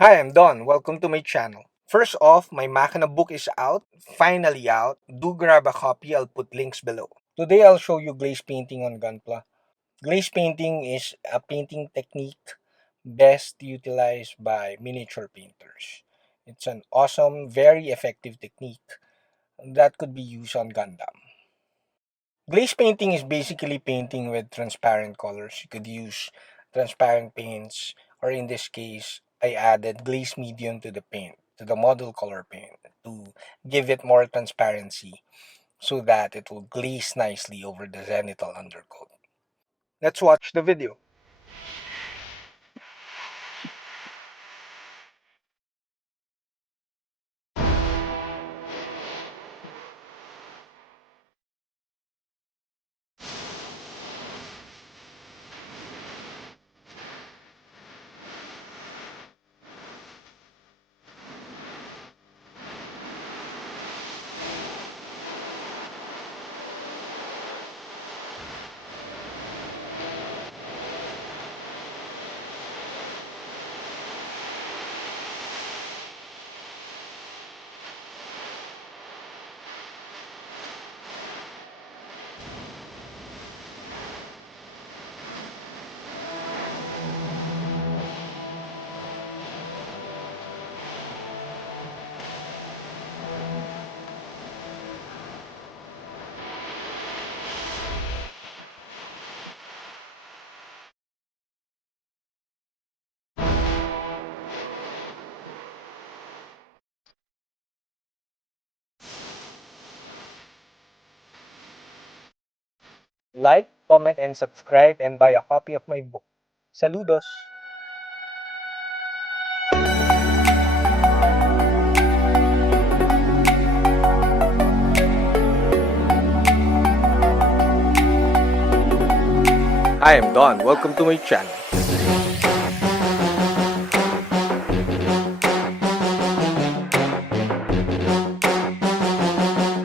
Hi, I'm Don. Welcome to my channel. First off, my MAQUINA book is out, finally out. Do grab a copy, I'll put links below. Today I'll show you glaze painting on Gunpla. Glaze painting is a painting technique best utilized by miniature painters. It's an awesome, very effective technique that could be used on Gundam. Glaze painting is basically painting with transparent colors. You could use transparent paints, or in this case, I added glaze medium to the paint, to the model color paint, to give it more transparency so that it will glaze nicely over the zenithal undercoat. Let's watch the video. Like, comment, and subscribe, and buy a copy of my book. Saludos! Hi, I'm Don. Welcome to my channel.